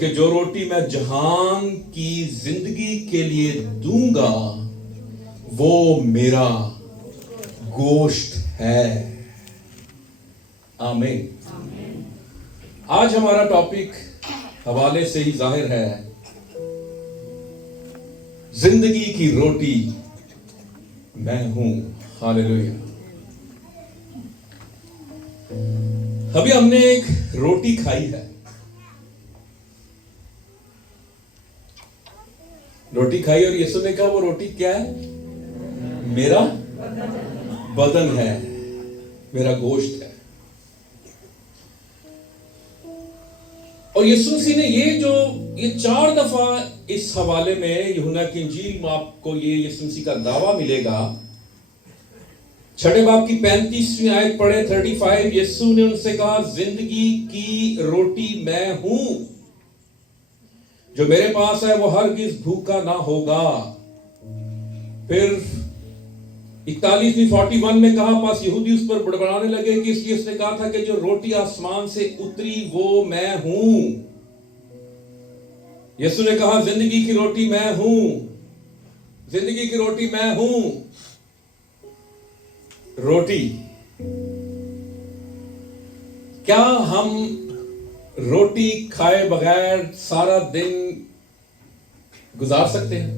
कि जो रोटी मैं जहान की जिंदगी के लिए दूंगा वो मेरा गोश्त है। आमीन। आज हमारा टॉपिक हवाले से ही जाहिर है, जिंदगी की रोटी मैं हूं। हालेलुया। अभी हमने एक रोटी खाई है। रोटी खाई और यीशु ने कहा वो रोटी क्या है? मेरा बदन है, मेरा गोश्त है। और यीशु मसीह ने ये 4 दफा इस हवाले में यूहन्ना की इंजील में आपको ये यीशु मसीह का दावा मिलेगा। 6 बाब की 35वीं आयत पढ़े 35। यीशु ने उनसे कहा, जिंदगी की रोटी मैं हूं, जो मेरे पास है वो हरगिज भूखा ना होगा। फिर 41वीं 41 में कहा, पास यहूदी उस पर बड़बड़ाने लगे कि इसलिए उसने कहा था कि जो रोटी आसमान से उतरी वो मैं हूं। यीशु ने कहा, जिंदगी की रोटी मैं हूं, जिंदगी की रोटी मैं हूं। रोटी, क्या हम रोटी खाए बगैर सारा दिन गुजार सकते हैं?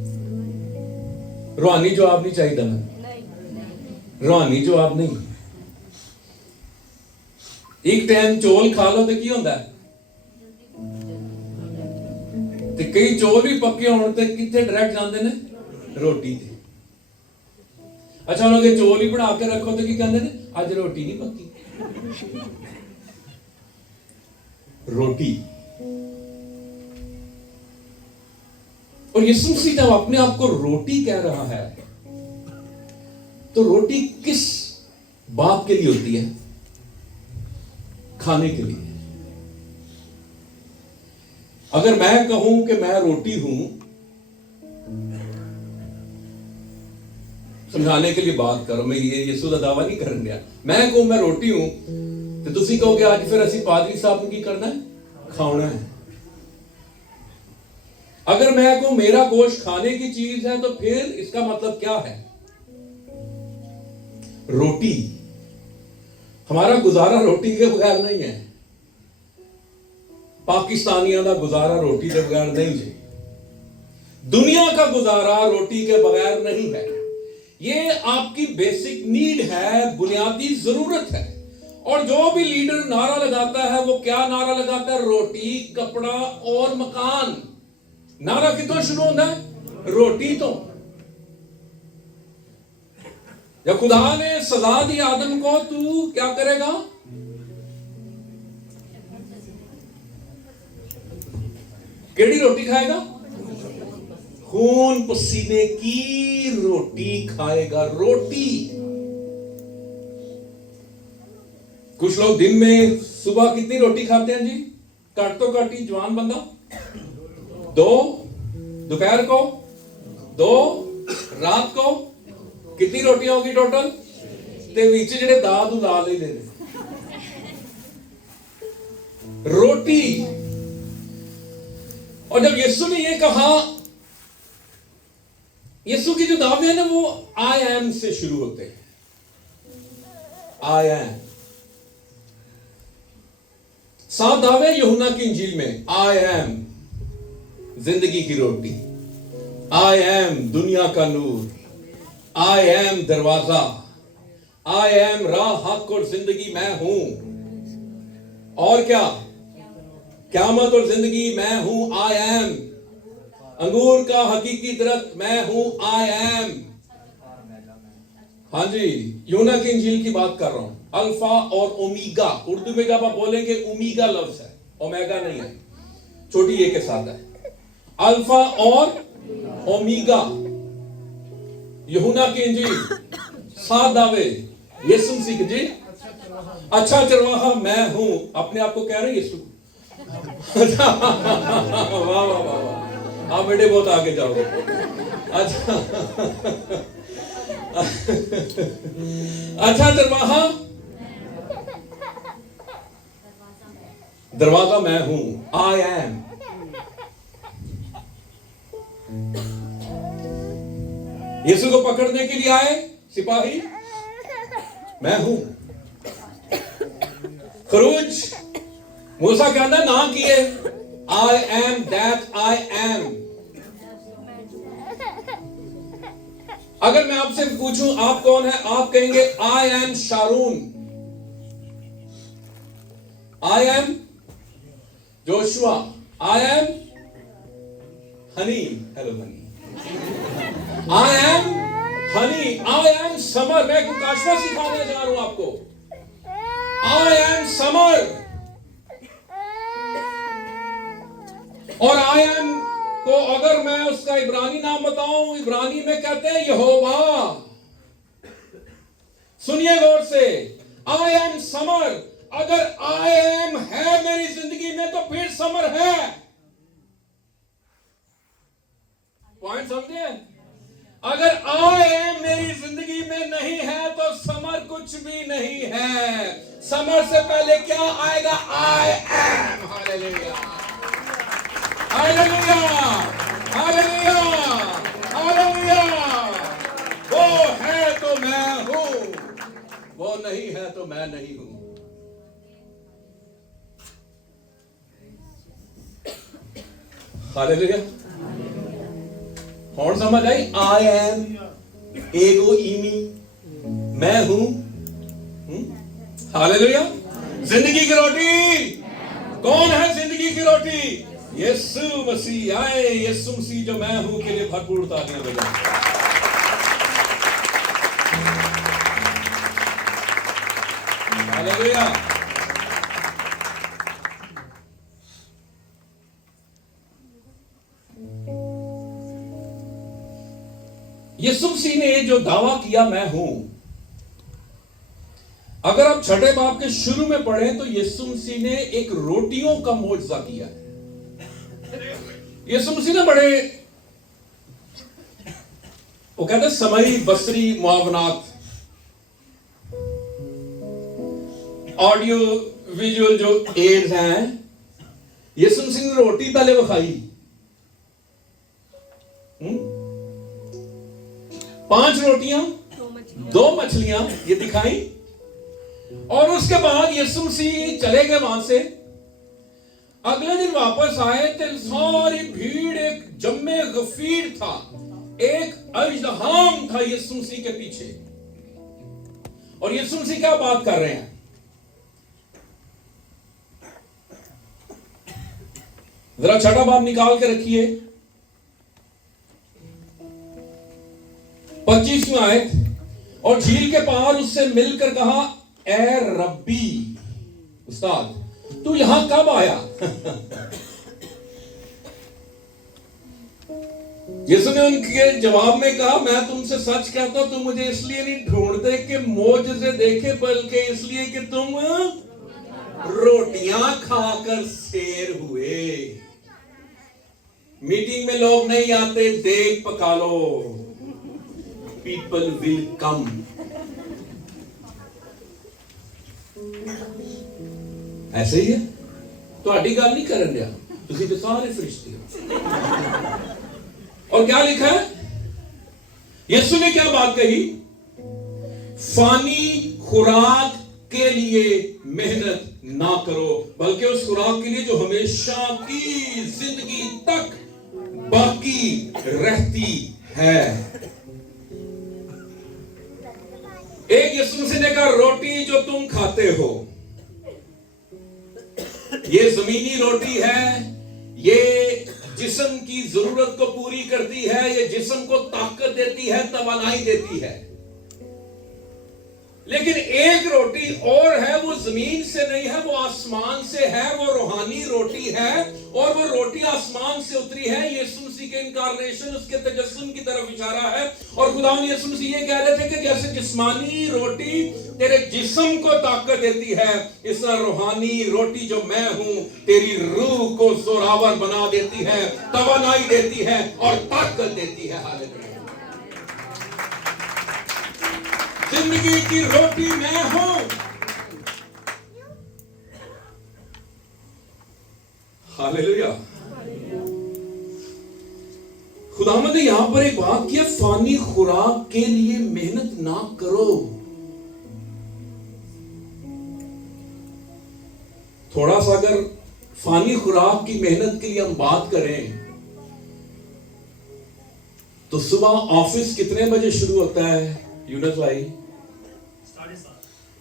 रूहानी जवाब नहीं चाहिए दमन, रूहानी जवाब नहीं। एक टाइम चौल खा लो तो की होता है? ते कई चौल भी पक्के होने ते कितने डायरेक्ट जाते ने? रोटी ते। अच्छा उन्होंने चौल ही बना के रखो तो की कहते ने? आज रोटी नहीं पक्की। रोटी। और यीशु मसीह जब अपने आप को रोटी कह रहा है तो रोटी किस बात के लिए होती है? खाने के लिए। अगर मैं कहूं कि मैं रोटी हूं, समझाने के लिए बात करो, मैं ये यीशु का दावा नहीं करने गया। मैं कहूं मैं रोटी हूं तो तुसी कहोगे आज फिर असी पादरी साहब की करना है? खाना है। अगर मैं कहूं मेरा गोश्त खाने की चीज है तो फिर इसका मतलब क्या है? रोटी। हमारा गुजारा रोटी के बगैर नहीं है। पाकिस्तानियों का गुजारा रोटी के बगैर नहीं है। दुनिया का गुजारा रोटी के बगैर नहीं है। ये आपकी बेसिक नीड है, बुनियादी जरूरत है। और जो भी लीडर नारा लगाता है वो क्या नारा लगाता है? रोटी, कपड़ा और मकान। नारा कितों शुरू होता है? रोटी तो। जब खुदा ने सजा दी आदम को, तू क्या करेगा? केड़ी रोटी खाएगा? खून पसीने की रोटी खाएगा। रोटी। कुछ लोग दिन में सुबह कितनी रोटी खाते हैं जी? काट तो काटी जवान बंदा 2, दोपहर को 2, रात को कितनी रोटी होगी टोटल? ते विच जेडे दाद ला ले रोटी। और जब यीशु ने ये कहा, यीशु के जो दावे हैं ना वो आई एम से शुरू होते हैं। I am. 7 दावे यूहन्ना की इंजील में। आई एम जिंदगी की रोटी, आई एम दुनिया का नूर, आई एम दरवाजा, आई एम राह, हक और जिंदगी मैं हूं। और क्या? क़यामत और जिंदगी मैं हूं। आई एम अंगूर का हकीकी दरख्त मैं हूं। I am. हाँ जी, यूहन्ना की इंजील की बात कर रहा हूं। अल्फा और ओमेगा। उर्दू में जब आप बोलेंगे ओमेगा लफ्ज है, ओमेगा नहीं है, छोटी ए के साथ है। अल्फा और ओमेगा। यूहन्ना की इंजील 7 दावे यीशु मसीह जी। अच्छा चरवाहा मैं हूं, अपने आप को कह रहे यीशु। वाह वाह वाह, आप बेटे बहुत आगे जाओगे। अच्छा अच्छा चरवाहा दरवाजा मैं हूं, आई एम। यीशु को पकड़ने के लिए आए सिपाही, मैं हूं। खरूज मूसा कहता ना किए, I am that I am. अगर मैं आपसे पूछूं आप कौन है, आप कहेंगे I am Sharon, I am Joshua, I am Honey, hello Honey, I am Honey, I am Samar. मैं काशवा सिखाने जा रहा हूं आपको, आई एम समर। और आई एम को अगर मैं उसका इब्रानी नाम बताऊं, इब्रानी में कहते हैं यहोवा। सुनिए गौर से, आई एम समर। अगर आई एम है मेरी जिंदगी में तो फिर समर है। पॉइंट समझे? अगर आई एम मेरी जिंदगी में नहीं है तो समर कुछ भी नहीं है। समर से पहले क्या आएगा? I am. Hallelujah, hallelujah, hallelujah, hallelujah. वो है तो मैं हूं, वो नहीं है तो मैं नहीं हूं। हालेलुया। कौन समझ आई? आई एम, एगो ईमी, मैं हूं। हालेलुया। जिंदगी की रोटी कौन है? जिंदगी की रोटी यीशु मसीह। आए यीशु मसीह जो मैं हूं के लिए भरपूर तालियां बजाएं। हालेलुया। यीशु मसीह ने जो दावा किया मैं हूं, अगर आप छठे बाब के शुरू में पढ़ें तो यीशु मसीह ने एक रोटियों का मोजज़ा किया है। यीशु मसीह ने बड़े, वो कहते हैं समई बसरी मुआवनात, ऑडियो विजुअल जो एड्स हैं, यीशु मसीह ने रोटी पहले वो खाई, 5 रोटियां 2 मछलियां ये दिखाई, और उसके बाद यीशु मसीह चले गए वहां से। अगले दिन वापस आए तो सारी भीड़ एक जम्मे गफीर था, एक अजदहाम था यीशु मसीह के पीछे। और यीशु मसीह क्या बात कर रहे हैं? जरा छठा बाब निकाल के रखिए, 25वीं आयत। और झील के पार उससे मिलकर कहा, ए रब्बी, उस्ताद तू यहां कब आया? यीशु ने उनके जवाब में कहा, मैं तुमसे सच कहता हूं, तुम मुझे इसलिए नहीं ढूंढते कि मोजज़े देखे, बल्कि इसलिए कि तुम रोटियां खाकर शेर हुए। मीटिंग में लोग नहीं आते, देख पका लो, पीपल विल कम। ऐसे ही है, तो अड्डी गाल नहीं करन दिया, तुसी तो सारे फरिश्ते हो। और क्या लिखा है? यीशु ने क्या बात कही? फानी खुराक के लिए मेहनत ना करो, बल्कि उस खुराक के लिए जो हमेशा की जिंदगी तक बाकी रहती है। एक यीशु मसीह ने कहा, रोटी जो तुम खाते हो ये जमीनी रोटी है, ये जिस्म की जरूरत को पूरी करती है, ये जिस्म को ताकत देती है, तवानाई देती है। लेकिन एक रोटी और है, वो जमीन से नहीं है, वो आसमान से है, वो रूहानी रोटी है, और वो रोटी आसमान से उतरी है। यीशु मसीह के इनकारनेशन, उसके तजस्सुम की तरफ इशारा है। और खुदा यीशु मसीह ये कह रहे थे कि जैसे जिस्मानी रोटी तेरे जिस्म को ताकत देती है, इस तरह रूहानी रोटी जो मैं हूं तेरी रूह को जोरावर बना देती है, तवानाई देती है और ताकत देती है। हालेलुया। जिंदगी की रोटी मैं हूं। हालेलुया। खुदावंद ने यहां पर एक बात किया, फानी खुराक के लिए मेहनत ना करो। थोड़ा सा अगर फानी खुराक की मेहनत के लिए हम बात करें तो सुबह ऑफिस कितने बजे शुरू होता है यूनुस भाई?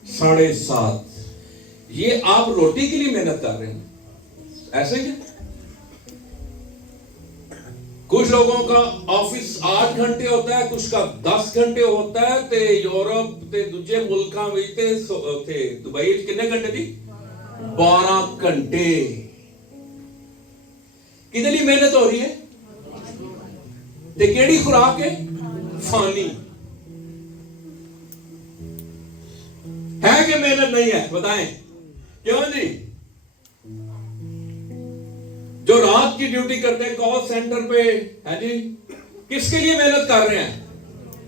7:30। ये आप रोटी के लिए मेहनत कर रहे हैं ऐसे ही? कुछ लोगों का ऑफिस 8 घंटे होता है, कुछ का 10 घंटे होता है। ते यूरोप ते दूजे मुल्कां विच ते दुबई कितने घंटे दी? 12 घंटे। किहदे लिए मेहनत हो रही है? ते केड़ी खुराक है? फानी है कि मेहनत नहीं है? बताएं क्यों जी? जो रात की ड्यूटी करते हैं कॉल सेंटर पे, है जी, किसके लिए मेहनत कर रहे हैं?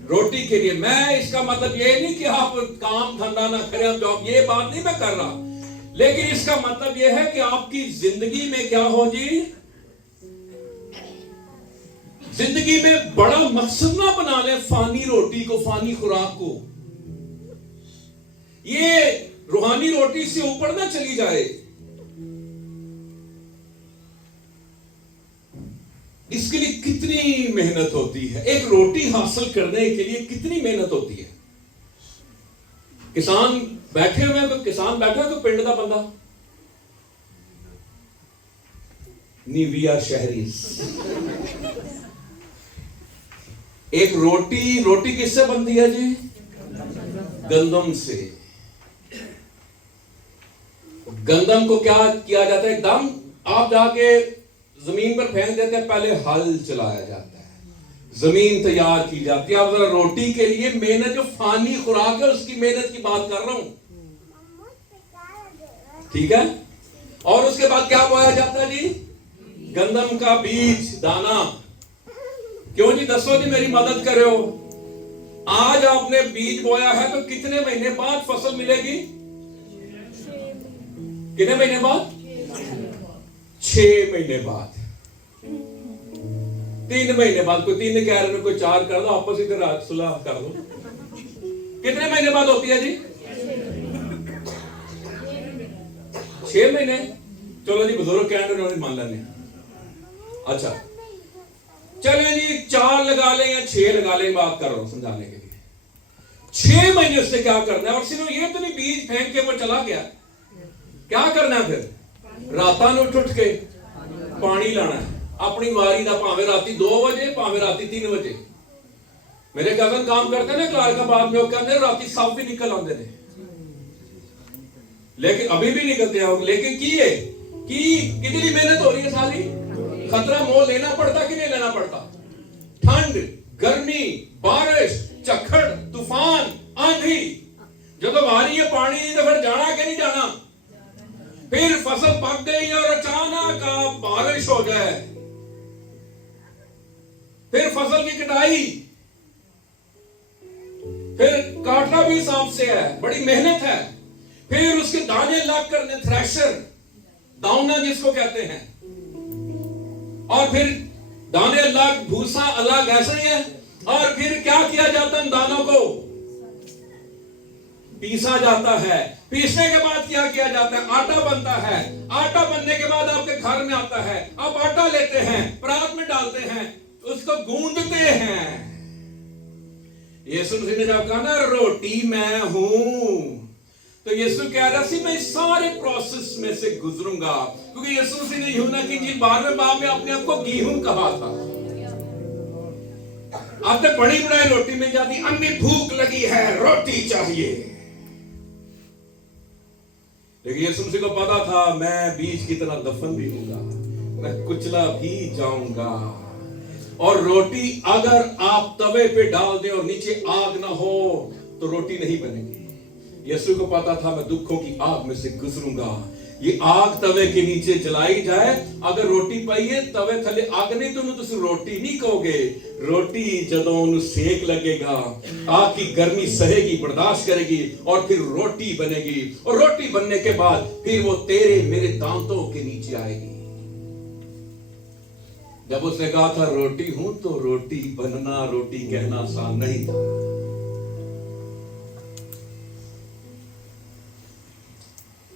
रोटी के लिए। मैं इसका मतलब ये नहीं कि आप काम धंधा ना करें, जॉब, ये बात नहीं मैं कर रहा, लेकिन इसका मतलब यह है कि आपकी जिंदगी में क्या हो जी? जिंदगी में बड़ा मकसद ना बना ले फानी रोटी को, फानी खुराक को। ये रूहानी रोटी से ऊपर ना चली जाए। इसके लिए कितनी मेहनत होती है, एक रोटी हासिल करने के लिए कितनी मेहनत होती है। किसान बैठे हुए, तो किसान बैठा है तो पिंड का बंदा नी, वी आर शहरी। एक रोटी किससे बनती है जी? गंदम से। गंदम को क्या किया जाता है? एकदम आप जाके जमीन पर फेंक देते हैं, पहले हल चलाया जाता है, जमीन तैयार की जाती है। अब जरा रोटी के लिए मेहनत, जो फानी खुराक है उसकी मेहनत की बात कर रहा हूं, ठीक है? और उसके बाद क्या बोया जाता है जी? गंदम का बीज, दाना। क्यों जी? दसो जी, मेरी मदद करो। आज आपने बीज बोया है तो कितने महीने बाद फसल मिलेगी? कितने महीने बाद? 6 महीने बाद, 3 महीने बाद। कोई 3 कह रहे हैं, कोई 4 कर दो, आपस ही रात सुलह कर दो। कितने महीने बाद होती है जी? 6 महीने। चलो जी, बुजुर्ग कह रहे हैं, मान लेने। अच्छा चले जी, 4 लगा लें या 6 लगा लें, बात कर रहा हूं समझाने के लिए। 6 महीने उससे क्या करना है? और सिर्फ ये तो नहीं बीज फेंक के वो चला गया, क्या करना है फिर? रातां नूं उठ के पानी लाना है अपनी वारी का, भावें राती 2 बजे, भावें राती 3 बजे। मेरे कजन काम करते हैं क्लारकाबाद में, वो कहते राती सब भी निकल आते हैं, लेकिन अभी भी निकलते हैं। लेकिन कितनी मेहनत हो रही है सारी। खतरा मोल लेना पड़ता कि नहीं लेना पड़ता? ठंड, गर्मी, बारिश, झक्खड़, तूफान, आंधी, जब आ रही है पानी तो फिर जाना कि नहीं जाना? फिर फसल पक गई और अचानक बारिश हो जाए, फिर फसल की कटाई, फिर काटना भी सांप से है, बड़ी मेहनत है। फिर उसके दाने अलग करने, थ्रेशर, दाउना जिसको कहते हैं, और फिर दाने अलग, भूसा अलग, ऐसा ही है। और फिर क्या किया जाता है? दानों को पीसा जाता है। पीसने के बाद क्या किया जाता है? आटा बनता है। आटा बनने के बाद आपके घर में आता है, आप आटा लेते हैं, परात में डालते हैं, उसको गूंदते हैं। यीशु मसीह ने जब कहा ना रोटी मैं हूं, तो यीशु कह रहा सी मैं सारे प्रोसेस में से गुजरूंगा, क्योंकि यीशु मसीह ने यूहन्ना की इंजील 12वें बाब में अपने आप को गेहूं कहा था। अब तक बड़ी बनाई रोटी मिल जाती, अन्य भूख लगी है, रोटी चाहिए। लेकिन यीशु मसीह को पता था मैं बीज की तरह दफन भी होगा, मैं कुचला भी जाऊंगा। और रोटी अगर आप तवे पे डाल दें और नीचे आग ना हो तो रोटी नहीं बनेगी। यीशु को पता था मैं दुखों की आग में से गुजरूंगा। ये आग तवे के नीचे जलाई जाए, अगर रोटी पाइए तवे थले आग नहीं तो तुम रोटी नहीं कहोगे। रोटी जदों सेक लगेगा, आग की गर्मी सहेगी, बर्दाश्त करेगी, और फिर रोटी बनेगी। और रोटी बनने के बाद फिर वो तेरे मेरे दांतों के नीचे आएगी। जब उसने कहा था रोटी हूं, तो रोटी बनना, रोटी कहना आसान नहीं था।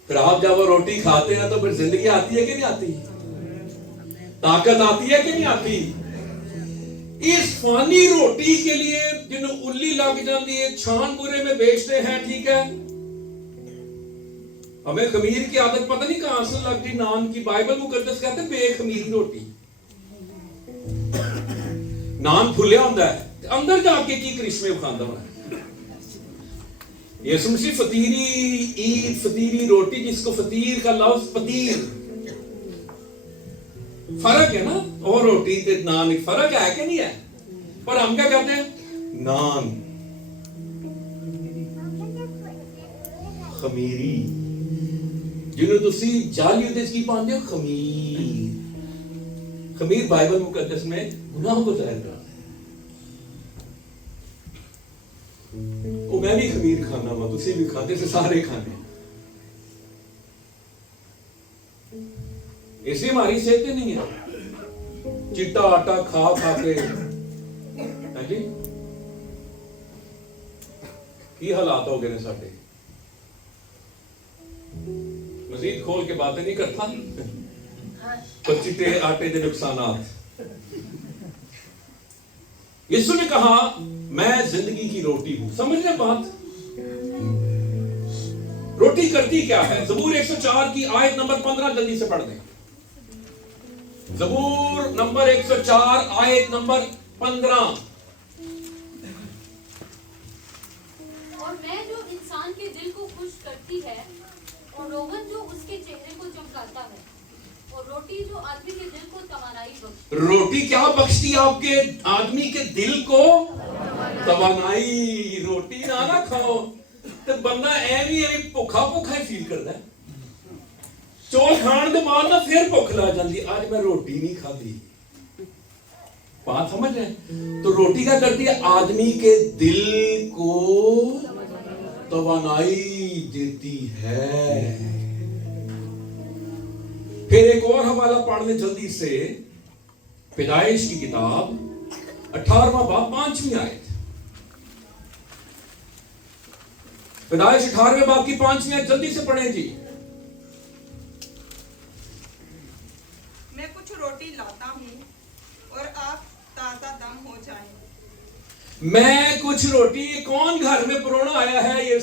फिर आप जब वो रोटी खाते हैं तो फिर जिंदगी आती है कि नहीं आती, ताकत आती है कि नहीं आती। इस फानी रोटी के लिए जिन्हों उल्ली लग जाती है, छान बुरे में बेचते हैं, ठीक है। हमें खमीर की आदत पता नहीं कहां से लगती, नान की। बाइबल मुकद्दस कहते हैं बेखमीरी रोटी। नान फुलिया होता है, अंदर जाके की करिश्मे खांदा होना। यीशु मसीह फतीरी ईद, फतीरी रोटी, जिसको फतीर का लफ्ज फतीर, फर्क है ना। और रोटी ते नान फर्क है कि नहीं है। पर हम क्या कहते हैं, नान खमीरी, जिन्हों तुसी जाली उदे की पाते हो खमीर। खमीर बाइबल मुकद्दस में गुनाह को जाहिर करता है। वो मैं भी खमीर खाना वा, तुसी भी खाते से सारे खाने, इसलिए हमारी सेहत नहीं है। चिट्टा आटा खा खा के जी की हालात हो गए ने साडे। मजीद खोल के बातें नहीं करता, पर चिट्टे आटे के नुकसानात। यीशु ने कहा मैं जिंदगी की रोटी हूं। समझ रहे बात। रोटी करती क्या है। ज़बूर 104 की आयत नंबर 15 जल्दी से पढ़ दें। ज़बूर नंबर 104 आयत नंबर 15। और मैं जो इंसान के दिल को खुश करती है, और रोगन जो उसके चेहरे को चमकाता है, और रोटी जो आदमी के दिल को तवानाई बख्शती। रोटी क्या बख्शती आपके आदमी के दिल को तवानाई। रोटी ना खाओ तो बंदा ऐवी भुखा भुखा ही फील करता है। चौल खाने के बाद ना फिर भुख लग जाती, आज मैं रोटी नहीं खाधी। बात समझ रहे हैं। तो रोटी क्या करती है, आदमी के दिल को तवानाई देती है। फिर एक और हवाला पढ़ लें जल्दी से, पैदाइश की किताब 18वां बाब 5वीं आयत। पैदाइश 18वें बाब की 5वीं आयत जल्दी से पढ़ें जी। मैं कुछ रोटी लाता हूं और आप ताजा दम हो जाएं। मैं कुछ रोटी, कौन घर में परोना आया है, ये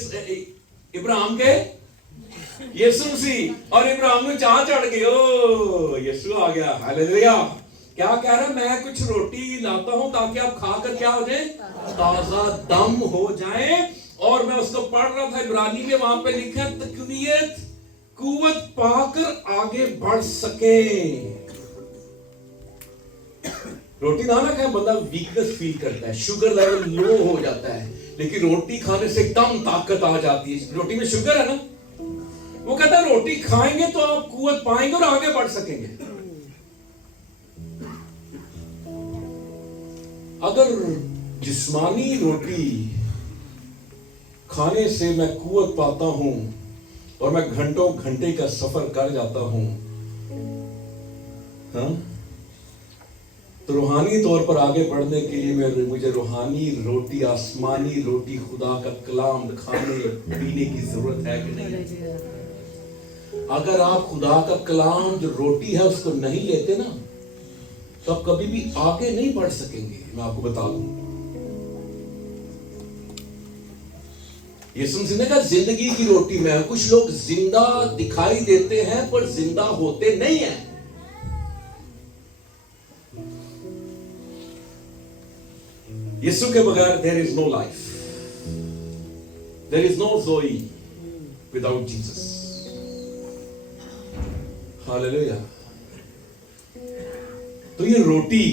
इब्राहिम के यीशु मसीह। और इब्राहिम ने चाह चढ़ गए, ओ यीशु आ गया, हालेलुया। क्या कह रहा है, मैं कुछ रोटी लाता हूं ताकि आप खाकर क्या हो जाए, ताजा दम हो जाए। और मैं उसको पढ़ रहा था इब्रानी में, वहां पे लिखा है तकवीयत, कुव्वत पाकर आगे बढ़ सके। रोटी ना खाए बंदा वीकनेस फील करता है, शुगर लेवल लो हो जाता है। लेकिन रोटी खाने से एकदम ताकत आ जाती है। रोटी में शुगर है ना, वो कहता है रोटी खाएंगे तो आप कुव्वत पाएंगे और आगे बढ़ सकेंगे। अगर जिस्मानी रोटी खाने से मैं कुव्वत पाता हूं और मैं घंटों घंटे का सफर कर जाता हूं, हाँ? तो रूहानी तौर पर आगे बढ़ने के लिए मुझे रूहानी रोटी, आसमानी रोटी, खुदा का कलाम खाने पीने की जरूरत है कि नहीं। अगर आप खुदा का कलाम जो रोटी है उसको नहीं लेते ना, तो आप कभी भी आगे नहीं बढ़ सकेंगे। मैं आपको बता दूं, यीशु मसीह ने कहा जिंदगी की रोटी मैं हूं। कुछ लोग जिंदा दिखाई देते हैं पर जिंदा होते नहीं हैं। यीशु के बगैर there is no life, there is no joy without Jesus. Hallelujah. तो ये रोटी,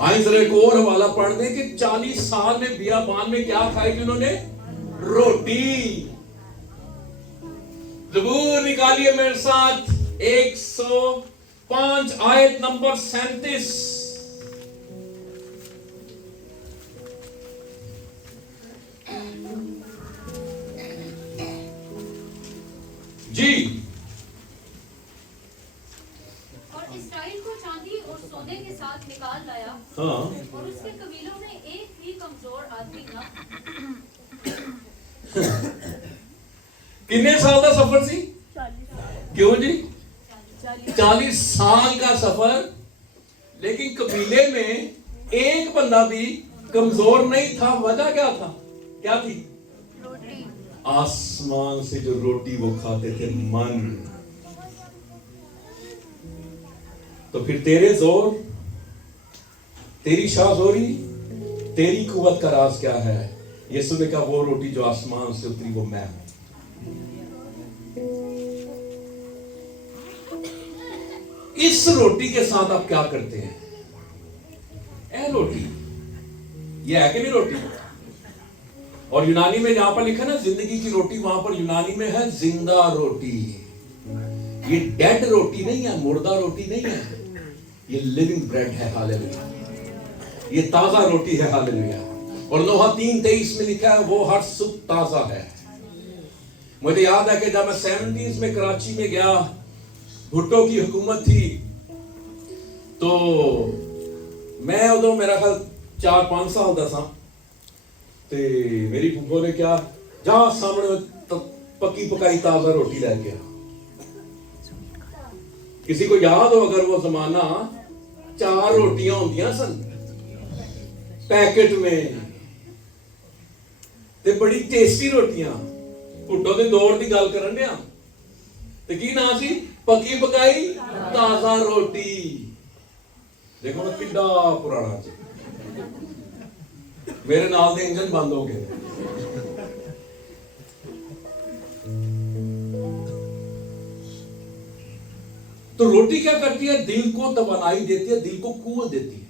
आइए जरा एक और हवाला पढ़ दें कि 40 साल में बियाबान में क्या खाई थी उन्होंने, रोटी। ज़बूर निकालिए मेरे साथ, 105 आयत नंबर 37। जी। और इस्राएल को चांदी सोने के साथ निकाल लाया हाँ और उसके कबीलों में एक भी कमजोर आदमी न कितने साल का सफर सी? क्यों जी? 40 साल का सफर, लेकिन कबीले में एक बंदा भी कमजोर नहीं था। वजह क्या था? क्या थी? रोटी। आसमान से जो रोटी वो खाते थे, मन। तो फिर तेरे जोर, तेरी शाहजोरी, तेरी कुव्वत का राज क्या है? यीशु ने कहा वो रोटी जो आसमान से उतरी वो मैं हूं। इस रोटी के साथ आप क्या करते हैं? ए रोटी, ये है कि नहीं रोटी? और यूनानी में जहां पर लिखा ना जिंदगी की रोटी, वहां पर यूनानी में है जिंदा रोटी। ये डेड रोटी नहीं है, मुर्दा रोटी नहीं है, ये लिविंग ब्रेड है। हालेलुया, ये ताजा रोटी है। हालेलुया। और नोहा 3:23 में लिखा है वो हर सुबह ताजा है। मुझे याद है कि जब मैं 70s में कराची में गया, भुट्टो की हुकूमत थी, तो मैं उदो मेरा ख्याल 4-5 साल का था। ते मेरी फुफो ने क्या जा सामने पक्की पकाई ताजा रोटी लेके आ। किसी को याद हो अगर वो जमाना 4 रोटियां होंदियां सन पैकेट में, ते बड़ी टेस्टी रोटियां। भुट्टो के दौर की गल करन दिया, ते की नाम सी? पक्की पकाई ताजा रोटी। देखो ना किड्डा पुराना जी। मेरे नाल दे इंजन बंद हो गए। तो रोटी क्या करती है? दिल को तवानाई देती है, दिल को कुव्वत देती है।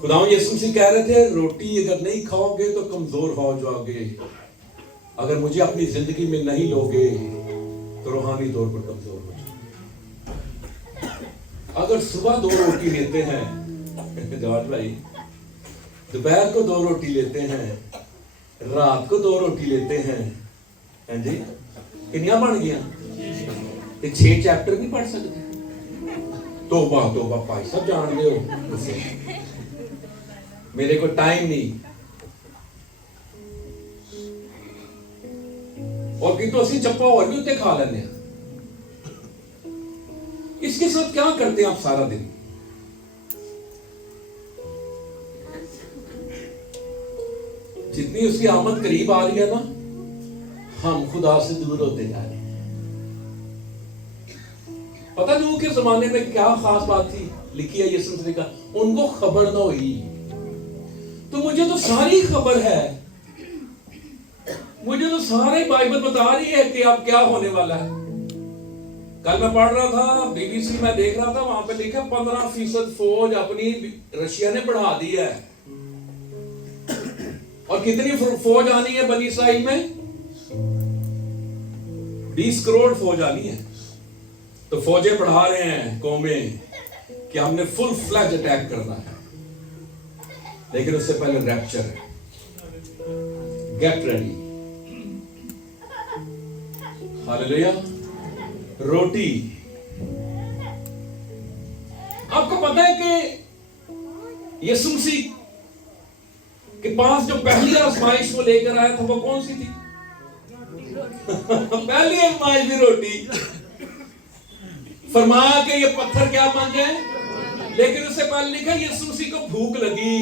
खुदावंद यीशु मसीह कह रहे थे रोटी अगर नहीं खाओगे तो कमजोर हो जाओगे, अगर मुझे अपनी जिंदगी में नहीं लोगे तो रूहानी तौर पर कमजोर हो जाओगे। अगर सुबह 2 रोटी लेते हैं जवाब भाई, दोपहर को 2 रोटी लेते हैं, रात को 2 रोटी लेते हैं, हैं जी, कितनियां बन गया? 6 चैप्टर नहीं पढ़ सकते? तौबा तौबा भाई सब जान रहे हो, मेरे को टाइम नहीं। और कि तो असि चप्पा और भी उत्ते खा लेने। इसके साथ क्या करते हैं आप सारा दिन? जितनी उसकी आमद करीब आ रही है ना, हम खुदा से दूर होते जा रहे हैं। पता नहीं के जमाने में क्या खास बात थी, लिखी है यीशु मसीह का, उनको खबर ना हुई। तो मुझे तो सारी खबर है, मुझे तो सारी बाइबल बता रही है कि अब क्या होने वाला है। कल मैं पढ़ रहा था, बीबीसी में देख रहा था, वहां पे लिखा 15% फौज अपनी रशिया ने बढ़ा दी है। और कितनी फौज आनी है बनी इसराइल में? 20 करोड़ फौज आनी है। तो फौजें बढ़ा रहे हैं कौमें कि हमने फुल फ्लैज अटैक करना है, लेकिन उससे पहले रैप्चर है। Get ready. हालेलुया। रोटी, आपको पता है कि यीशु मसीह के पास जो पहली आजमाइश वो लेकर आया था वो कौन सी थी? पहली आजमाइश भी रोटी। फरमा के ये पत्थर क्या बन जाए, लेकिन उससे पहले लिखा यीशु मसीह को भूख लगी।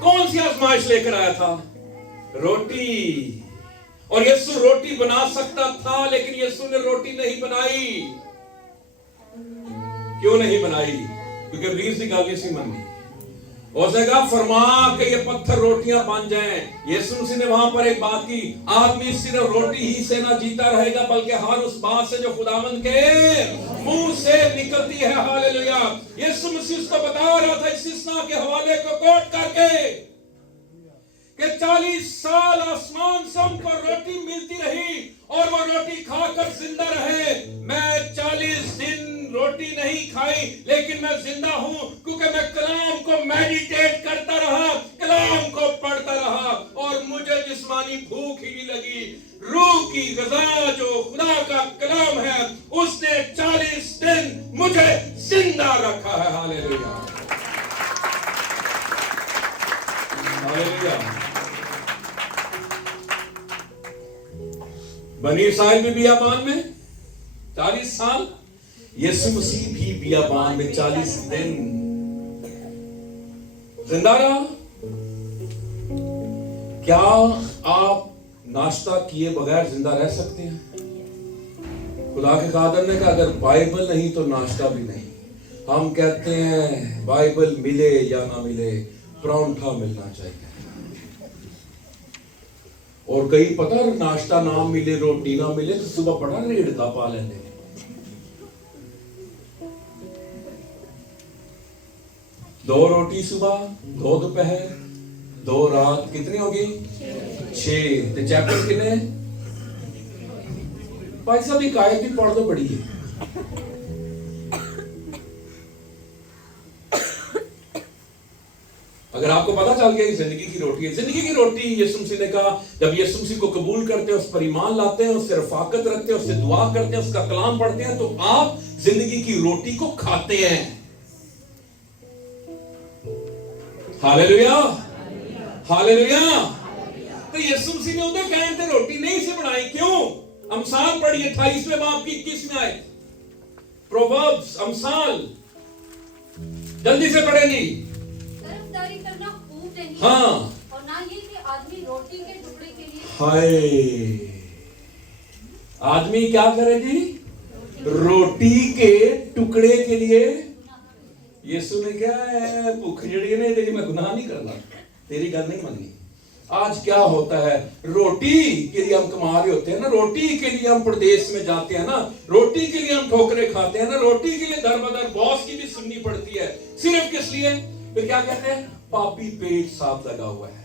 कौन सी आजमाइश लेकर आया था? रोटी। और यीशु रोटी बना सकता था, लेकिन यीशु ने रोटी नहीं बनाई। क्यों नहीं बनाई? क्योंकि रीस की गल नहीं मानी। उसने कहा फरमा के ये पत्थर रोटियां बन जाएं। यीशु मसीह ने वहां पर एक बात की, आदमी सिर्फ रोटी ही से ना जीता रहेगा, बल्कि हर उस बात से जो खुदावंद के मुंह से निकलती है। हालेलुया। यीशु मसीह उसको बता रहा था इस इस्ना के हवाले को कोट करके कि 40 साल आसमान से हमको रोटी मिलती रही और वो रोटी खाकर जिंदा रहे। मैं 40 दिन रोटी नहीं खाई, लेकिन मैं जिंदा हूं क्योंकि मैं कलाम को मेडिटेट करता रहा, कलाम को पढ़ता रहा, और मुझे जिस्मानी भूख ही नहीं लगी। रूह की ग़िज़ा जो खुदा का कलाम है, उसने 40 तैयार रखा है। Hallelujah, hallelujah. बनी इस्राइल भी बियाबान में 40 साल, यीशु मसीह भी बियाबान में 40 दिन जिंदा रहा। क्या आप नाश्ता किए बगैर जिंदा रह सकते हैं? खुदा के कादर ने कहा अगर बाइबल नहीं तो नाश्ता भी नहीं। हम कहते हैं बाइबल मिले या ना मिले, परांठा मिलना चाहिए। और कई पता नाश्ता ना मिले, रोटी ना मिले तो सुबह बड़ा रेड़का पा लेंगे। दो रोटी सुबह, 2 दोपहर, 2 रात, कितनी होगी? 6। तो चैप्टर कितने? भाई साहब एक आयत भी पढ़ दो, बड़ी है। अगर आपको पता चल गया कि जिंदगी की रोटी है, जिंदगी की रोटी यीशु मसीह ने कहा, जब यीशु मसीह को कबूल करते हैं, उस पर ईमान लाते हैं, उससे रफाकत रखते हैं, उससे दुआ करते हैं, उसका कलाम पढ़ते हैं, तो आप जिंदगी की रोटी को खाते हैं। Hallelujah, hallelujah. तो यीशु मसीह ने उधर कहते थे रोटी नहीं से बनाई, क्यों? अमसाल पढ़िए 28वें बाब की 21 में आए, प्रोवर्ब्स, अमसाल, जल्दी से पढ़ेंगी। तरफदारी करना खूब नहीं, हाँ, और ना ये कि आदमी रोटी के टुकड़े के लिए। हाय, आदमी क्या करेगी? रोटी के टुकड़े के लिए। यीशु ने क्या है, भूख जड़ी नहीं तेरी, मैं गुनाह नहीं करना, तेरी गल नहीं माननी। आज क्या होता है, रोटी के लिए हम कमा रहे होते हैं ना, रोटी के लिए हम प्रदेश में जाते हैं ना, रोटी के लिए हम ठोकरे खाते हैं ना, रोटी के लिए दर बदर बॉस की भी सुननी पड़ती है, सिर्फ किस लिए? फिर क्या कहते हैं? पापी पेट साथ लगा हुआ है,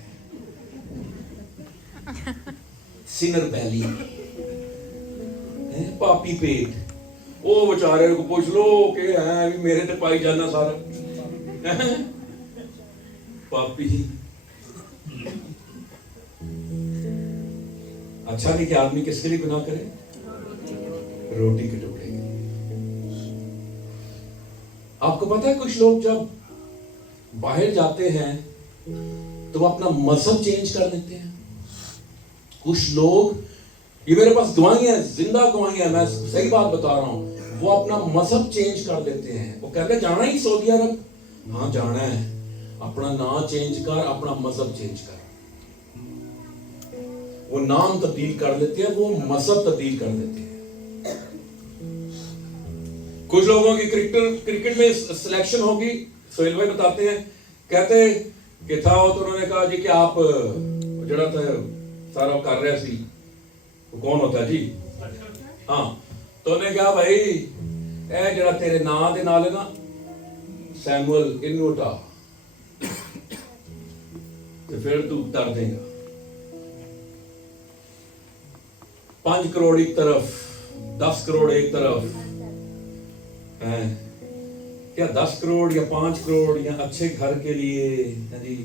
सिनर बैली, पापी पेट। ओ बेचारे को पूछ लो कि है मेरे ते पाई जाना सारा पापी। अच्छा नहीं कि आदमी किसके लिए गुनाह करे? रोटी के टुकड़े के लिए। आपको पता है कुछ लोग जब बाहर जाते हैं तो वो अपना मजहब चेंज कर देते हैं। कुछ लोग, ये मेरे पास गवाहियां हैं, जिंदा गवाहियां, मैं सही बात बता रहा हूं, वो अपना मजहब चेंज कर देते हैं। वो कहते हैं जाना ही सऊदी अरब, हाँ जाना है, अपना नाम चेंज कर, अपना मजहब चेंज कर। वो नाम तब्दील कर देते हैं, वो मजहब तब्दील कर देते हैं। कुछ लोगों की क्रिकेट में सिलेक्शन होगी, सोहेल भाई बताते हैं, कहते कि था वो, तो उन्होंने कहा जी कि आप जड़ा था सारा कर रहे सी, वो कौन होता है जी? हाँ, तो उन्हें कहा भाई ए जड़ा तेरे नाम दे नाल है ना सैमुअल इनोटा, तो फिर तू कर देगा 5 करोड़ एक तरफ, 10 करोड़ एक तरफ है क्या? 10 करोड़ या 5 करोड़ या अच्छे घर के लिए जी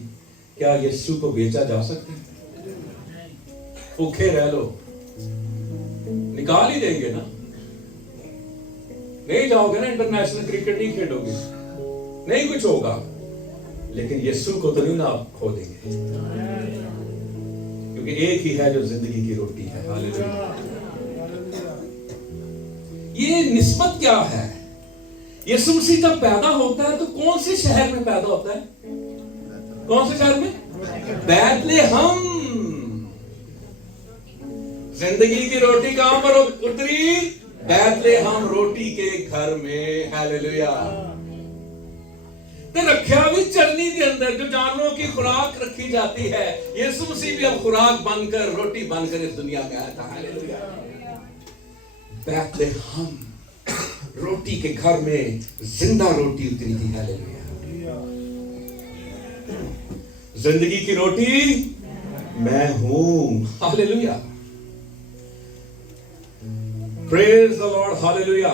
क्या यीशु को बेचा जा सकता है? भूखे रह लो, निकाल ही देंगे ना। नहीं जाओगे ना इंटरनेशनल क्रिकेट, नहीं खेलोगे, नहीं कुछ होगा, लेकिन यीशु को तो नहीं ना आप खो देंगे, क्योंकि एक ही है जो जिंदगी की रोटी है। हालेलुया। ये निस्बत क्या है? यीशु मसीह जब पैदा होता है तो कौन से शहर में पैदा होता है? कौन से शहर में? बैतलहम। जिंदगी की रोटी कहां पर उतरी? बैतलहम, रोटी के घर में। हालेलुया। तो रखा भी चरनी के अंदर जो जानवरों की खुराक रखी जाती है, यीशु मसीह भी अब खुराक बनकर, रोटी बनकर इस दुनिया में आया था। हालेलुया। बैतलहम, रोटी के घर में जिंदा रोटी उतरी थी। हालेलुया। जिंदगी की रोटी मैं हूं। Hallelujah. Praise the Lord. Hallelujah.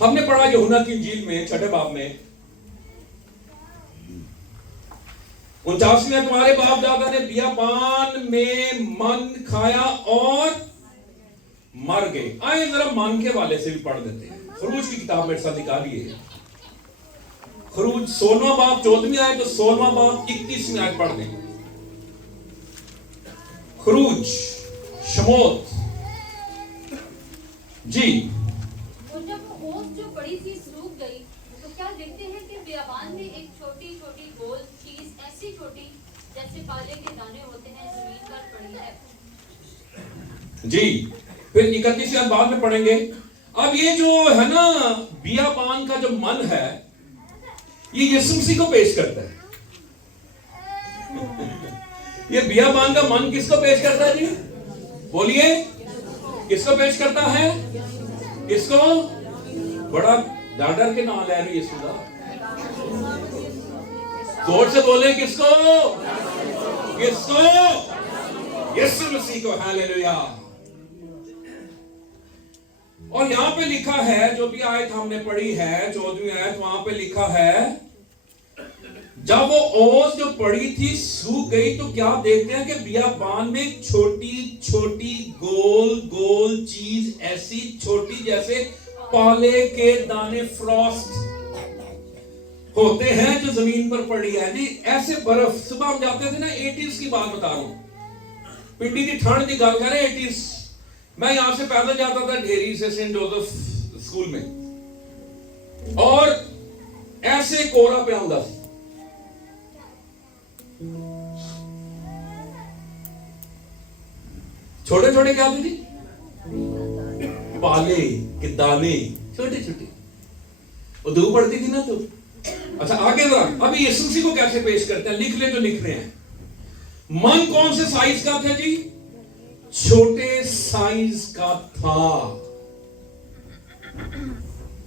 हमने पढ़ा यूहन्ना की इंजील में 6 बाब में 49वें, तुम्हारे बाप दादा ने बियाबान में मन खाया और मर गए। आए जरा मान के वाले से भी पढ़ देते हैं। खरूज की किताब मेरे साथ निकालिए, खरूज 16वां बाब 14वीं आयत, तो 16वां बाब 21वीं आयत पढ़ दें। खरूज शमोत जी। और जब वो ओस जो बड़ी सी सूख गई, तो क्या देखते हैं कि बियाबान में एक छोटी छोटी गोल चीज, ऐसी छोटी जैसे पाले के दाने होते हैं, जमीन पर पड़ी है। जी, फिर 31 आयत बाद में पढ़ेंगे। अब ये जो है ना बियाबान का जो मन है, ये यीशु मसीह को पेश करता है। ये बियाबान का मन किसको पेश करता है जी? बोलिए, किसको पेश करता है? किसको? बड़ा डर के नाम ले रही यीशु का, जोर से बोले, किसको? किसको? यीशु मसीह को। हालेलुया। और यहां पे लिखा है, जो भी आयत हमने पढ़ी है 14वीं आयत, वहां पे लिखा है जब वो ओस जो पड़ी थी सूख गई, तो क्या देखते हैं कि बियाबान में एक छोटी छोटी गोल गोल चीज, ऐसी छोटी जैसे पाले के दाने, फ्रॉस्ट होते हैं, जो जमीन पर पड़ी है जी। ऐसे बर्फ, सुबह हम जाते थे ना, 80s की बात बता रहा हूं, पिंडी की ठंड की गल करें 80s। मैं यहां से पैदल जाता था ढेरी से सेंट जोसेफ स्कूल में, और ऐसे कोहरा पे आंदा सी। छोटे छोटे क्या थे जी? पाले के दाने, छोटे छोटे। वो धूप पड़ती थी ना तो। अच्छा आगे जरा, अभी यीशु मसीह को कैसे पेश करते हैं, लिख ले जो लिख रहे हैं। मन कौन से साइज का था जी? छोटे साइज का था।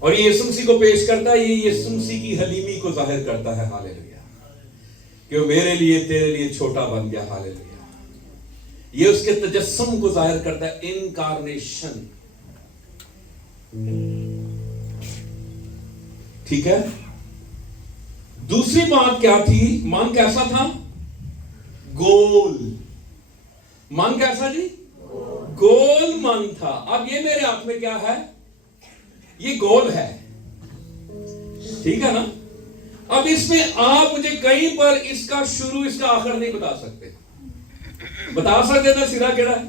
और ये यीशु मसीह को पेश करता है, ये यीशु मसीह की हलीमी को जाहिर करता है। हालेलुया। कि वो मेरे लिए तेरे लिए छोटा बन गया। हालेलुया। ये उसके तजस्सुम को जाहिर करता है, इनकारनेशन। ठीक है। दूसरी बात क्या थी? मन कैसा था? गोल। मन कैसा जी? गोल मन था। अब ये मेरे हाथ में क्या है? ये गोल है, ठीक है ना। अब इसमें आप मुझे कहीं पर इसका शुरू इसका आखिर नहीं बता सकते। बता सकते ना सिरा केड़ा है,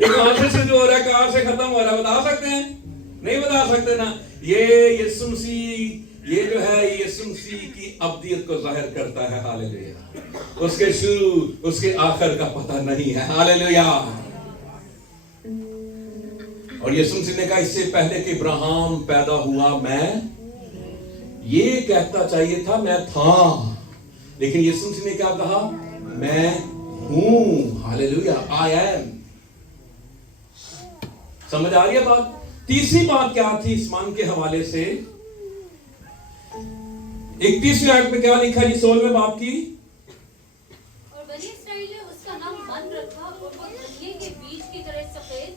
ये कहां से शुरू हो रहा है, कहां से खत्म हो रहा है, बता सकते हैं? नहीं बता सकते ना। ये यीशु मसीह, ये जो है यीशु मसीह की अब्दियत को जाहिर करता है। हालेलुया। उसके शुरू उसके आखिर का पता नहीं है। हालेलुया। और यीशु मसीह ने कहा, इससे पहले कि इब्राहिम पैदा हुआ मैं, ये कहता चाहिए था मैं था, लेकिन यीशु मसीह ने क्या कहा? मैं हूं। हालेलुया। I am. समझ आ रही है बात? तीसरी बात क्या थी इस मन के हवाले से? 31वीं आयत में क्या लिखा जी 16वें बाब की? और बनी इस्राएल ने उसका नाम मन रखा, और वो धनिये के बीज की तरह सफेद,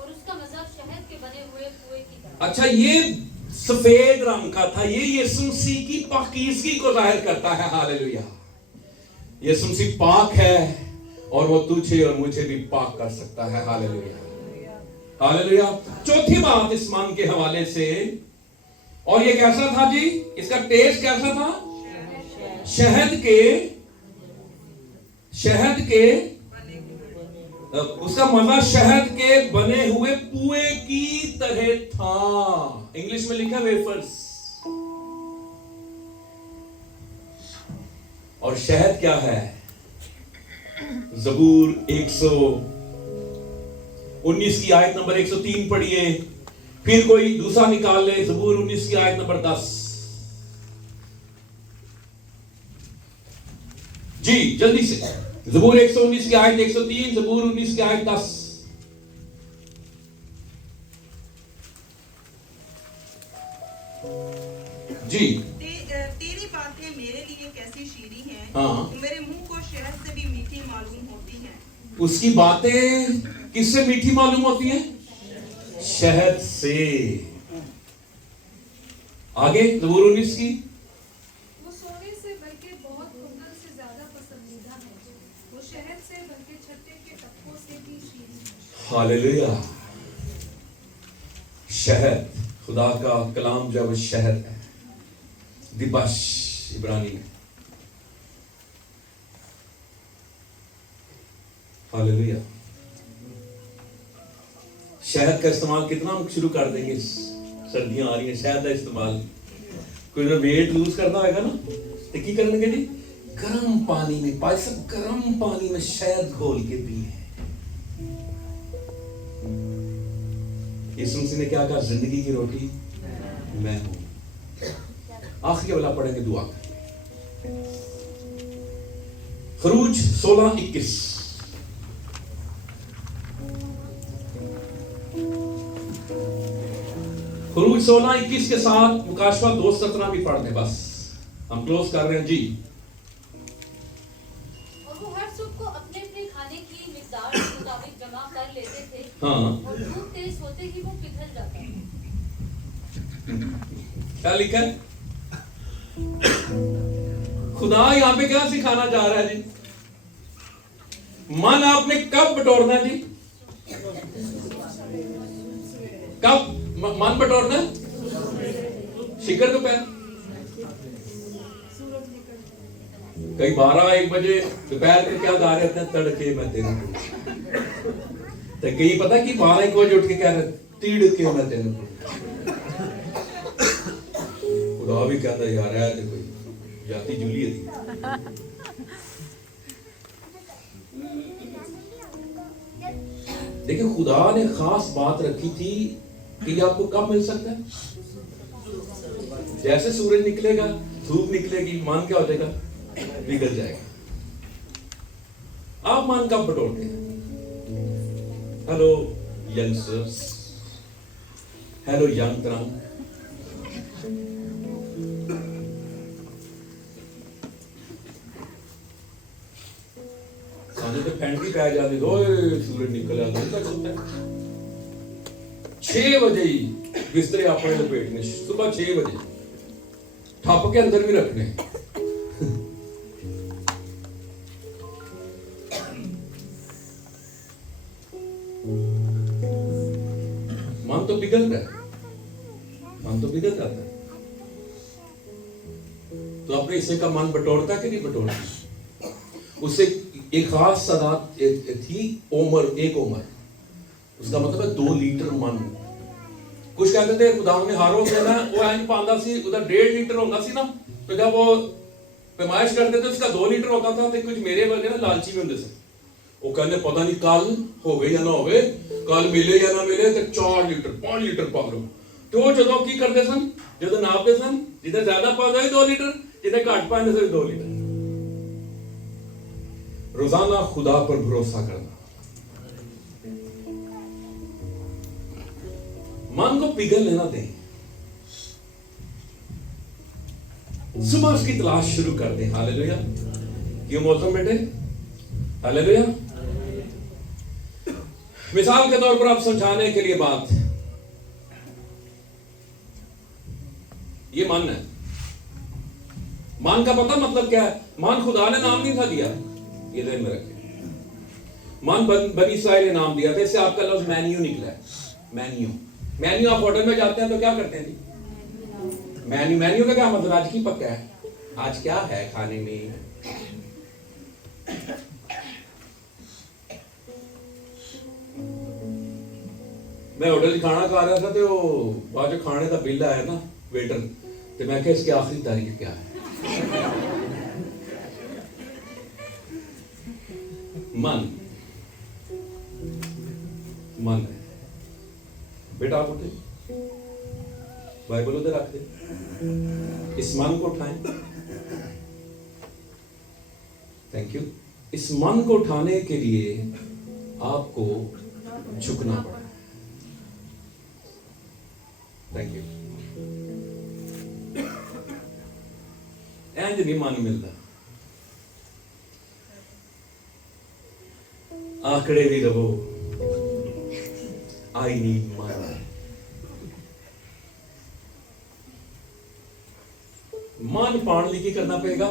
और उसका मज़ा शहद के बने हुए कुएं की तरह। अच्छा, ये सफेद रंग का था। ये यीशु मसीह की पाकीज़गी को जाहिर करता है। हालेलुया। यीशु मसीह पाक है, और वो तुझे और मुझे भी पाक कर सकता है। हालेलुया। हालेलुया। चौथी बात इस मन के हवाले से, और ये कैसा था जी? इसका टेस्ट कैसा था? शहद के उसका मजा शहद के बने हुए पुए की तरह था। इंग्लिश में लिखा वेफर्स। और शहद क्या है? ज़बूर 119 की आयत नंबर 103 पढ़िए। फिर कोई दूसरा निकाल ले, ज़बूर 19 की आयत नंबर 10 जी, जल्दी से। ज़बूर 119 की आयत 103, ज़बूर 19 की आयत 10 जी। तेरी बातें मेरे लिए कैसी शीरी हैं, हाँ। मेरे मुंह को शहद से भी मीठी मालूम होती हैं। उसकी बातें किससे मीठी मालूम होती हैं? शहद से। आगे ज़बूर 19 की। वो सोने से बल्कि बहुत कुंदन से ज्यादा पसंदीदा है, वो शहद से बल्कि छत्ते के टप्पों से भी शीरी है। हालेलुया। शहद, खुदा का कलाम जो है वो शहद है, दिबश इब्रानी में। हालेलुया। शहद का इस्तेमाल कितना हम शुरू कर देंगे, सर्दियां आ रही हैं, शहद का इस्तेमाल कोई वेट लूज करना होगा ना तो की करेंगे जी, गर्म पानी में, भाई सब गर्म पानी में शहद घोल के पिए। यीशु मसीह ने क्या कहा, जिंदगी की रोटी मैं हूं। आखिरी वाला पढ़ेंगे दुआ करके, खरूज 16:21। खरूज 16:21 के साथ मुकाशवा 2:17 भी पढ़ दें, बस हम क्लोज कर रहे हैं जी। और वो हर सुबह को अपने अपने खाने की मिकदार के मुताबिक जमा कर लेते थे। हाँ, और धूप तेज होते ही वो पिघल जाता। क्या लिखा है? खुदा यहाँ पे क्या सिखाना चाह रहा है जी? मन आपने कब बटोरना है जी? कब मन बटोरना है? शिखर दोपहर, कई 12-1 बजे दोपहर के क्या गा रहे थे, तड़के मैं तेरे को, तो कई पता कि 12-1 बजे उठ के कह रहे तिड़के मैं तेरे को। खुदा भी कहता यार है तो कोई जाति जुली है। देखिए खुदा ने खास बात रखी थी कि ये आपको कब मिल सकता है? जैसे सूरज निकलेगा, धूप निकलेगी, मन क्या हो जाएगा, निकल जाएगा। आप मन कब बटोरते हैं? हेलो यंगस्टर्स, हेलो यंग तरंग, तो फैंटी पै जाती, सूरज निकल आता है। 6 बजे ही बिस्तरे अपने लपेटने, सुबह 6 बजे ठप के अंदर भी रखने। मन तो पिघल रहा है, मन तो पिघल जाता है। तो अपने हिस्से का मन बटोरता कि नहीं बटोरता? उससे एक खास सदात थी, ओमर, एक ओमर, उसका मतलब है 2 लीटर मन। कुछ कहते थे खुदा ने हर रोज देना, वो इंज पांदा सी, उधर 1.5 लीटर होता सी ना, तो जब वो पैमाइश करते थे उसका 2 लीटर होता था। तो कुछ मेरे वर्गे ना लालची भी होंगे, वो कहते पता नहीं कल होवे या ना होवे, कल मिले या ना मिले, तो 4 लीटर 5 लीटर पा लो। तो जो की करते सन, जो नापते सन, जिधर ज्यादा पा 2 लीटर, जिधर घट पाए 2 लीटर। रोजाना खुदा पर भरोसा करना, मन को पिघल लेना दें, सुबह उसकी तलाश शुरू कर दें। हालेलुया। क्यों मौसम बेटे? हालेलुया। मिसाल के तौर पर आप समझाने के लिए बात, ये मन है। मन का पता मतलब क्या है? मन खुदा ने नाम नहीं था दिया, ये ध्यान में रखें। मन बनी इस्राएल ने नाम दिया था, इससे आपका लफ्ज मेन्यू निकला है। मेन्यू, मेन्यू आप होटल में जाते हैं तो क्या करते हैं जी? मेन्यू, मेन्यू का क्या मतलब? आज की पक्का है, आज क्या है खाने में। मैं होटल खाना खा रहा था, तो बाद जो खाने का बिल आया ना वेटर, तो मैं क्या इसकी आखिरी तारीख क्या है? मन, मन है बेटा। आप उठे, बाइबल उधर रख दे, इस मन को उठाएं। Thank you. इस मन को उठाने के लिए आपको झुकना पड़ा। Thank you. इंज नहीं मन मिलता, आंकड़े भी रहो, आई नीड मन। मन पाने लिए करना पड़ेगा,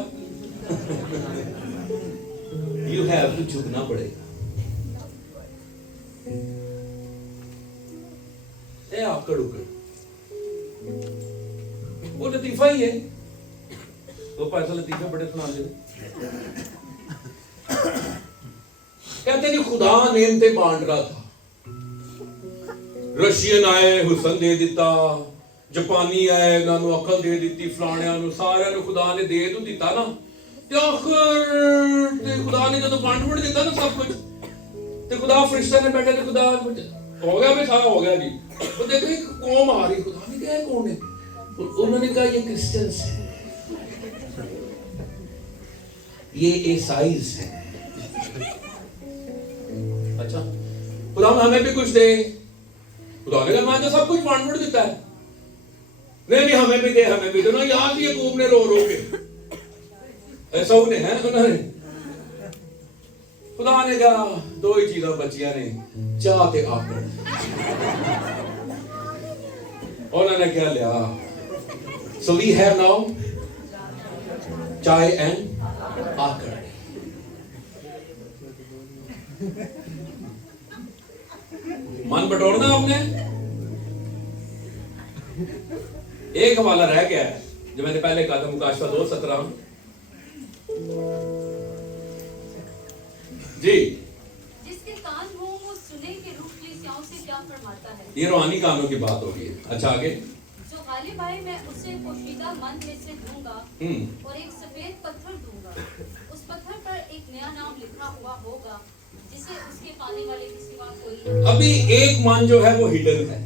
यू हैव टू झुकना पड़ेगा। ए आकड़ उकड़, वो लतीफा ही है। वो पैसा लतीफे बड़े सुना दे। कहते कि खुदा नेमते बांट रहा था, रशियन आए हुसन दे दिता, जापानी आए उन्होंने अकल दे दी, फलाणिया सारे खुदा ने दे तो दिता ना, ते आखिर ते खुदा ने जो बांट बट दिता ना सब कुछ, ते खुदा फरिश्ता ने बैठे ते खुदा हो गया भाई, सारा हो गया जी। तो देखो एक कौम आ रही, खुदा ने क्या कौन है, उन्होंने कहा ये क्रिश्चियंस है, ये ईसाईज है। अच्छा खुदा हमें भी कुछ दे, खुदा ने कहा मैं सब कुछ बांट बट देता है, नहीं हमें भी दे, हमें भी दे ना। याद याकूब ने रो रो के ऐसा उन्हें है, उन्होंने खुदा ने कहा दो ही चीजें बचिया ने, चाह ते आकड़। उन्होंने क्या लिया, so we have now चाय एंड आकड़। मन बटोरना आपने। एक हवाला रह गया है जो मैंने पहले कहा था, मुकाशफा 2:17 जी। जिसके कान हो वो सुने कि रूह कलीसियाओं से क्या फरमाता है। ये रूहानी कानों की बात होगी। अच्छा आगे, जो गालिब आए मैं उसे पोशीदा मन में से दूंगा और एक सफेद पत्थर दूंगा, उस पत्थर पर एक नया नाम लिखा हुआ होगा जिसे उसके पाने वाले के सिवा कोई। अभी एक मन जो है वो हिडन है,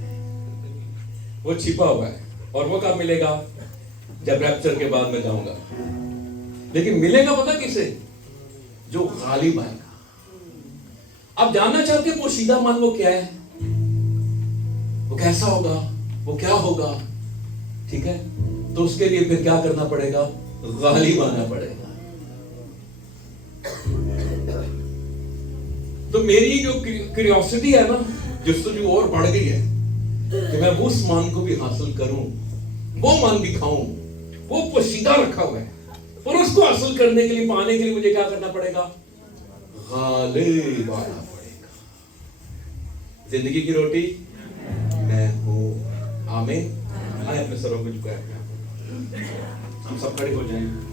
वो छिपा हुआ है, और वो कब मिलेगा, जब रैप्चर के बाद मैं जाऊंगा। लेकिन मिलेगा पता किसे, जो गालिब आएगा। आप जानना चाहते हैं पोशीदा मन वो क्या है, वो कैसा होगा, वो क्या होगा, ठीक है। तो उसके लिए फिर क्या करना पड़ेगा, गालिब आना पड़ेगा। तो मेरी जो क्यूरियोसिटी है ना, जिससे और बढ़ गई है कि मैं उस मन को भी हासिल करूं, वो मन दिखाऊं, वो पोशीदा रखा हुआ है, और उसको हासिल करने के लिए, पाने के लिए मुझे क्या करना पड़ेगा, गालिब आना पड़ेगा। जिंदगी की रोटी मैं हूं। आमीन। आए अपने सरों को झुकाए, हम सब खड़े हो जाएंगे।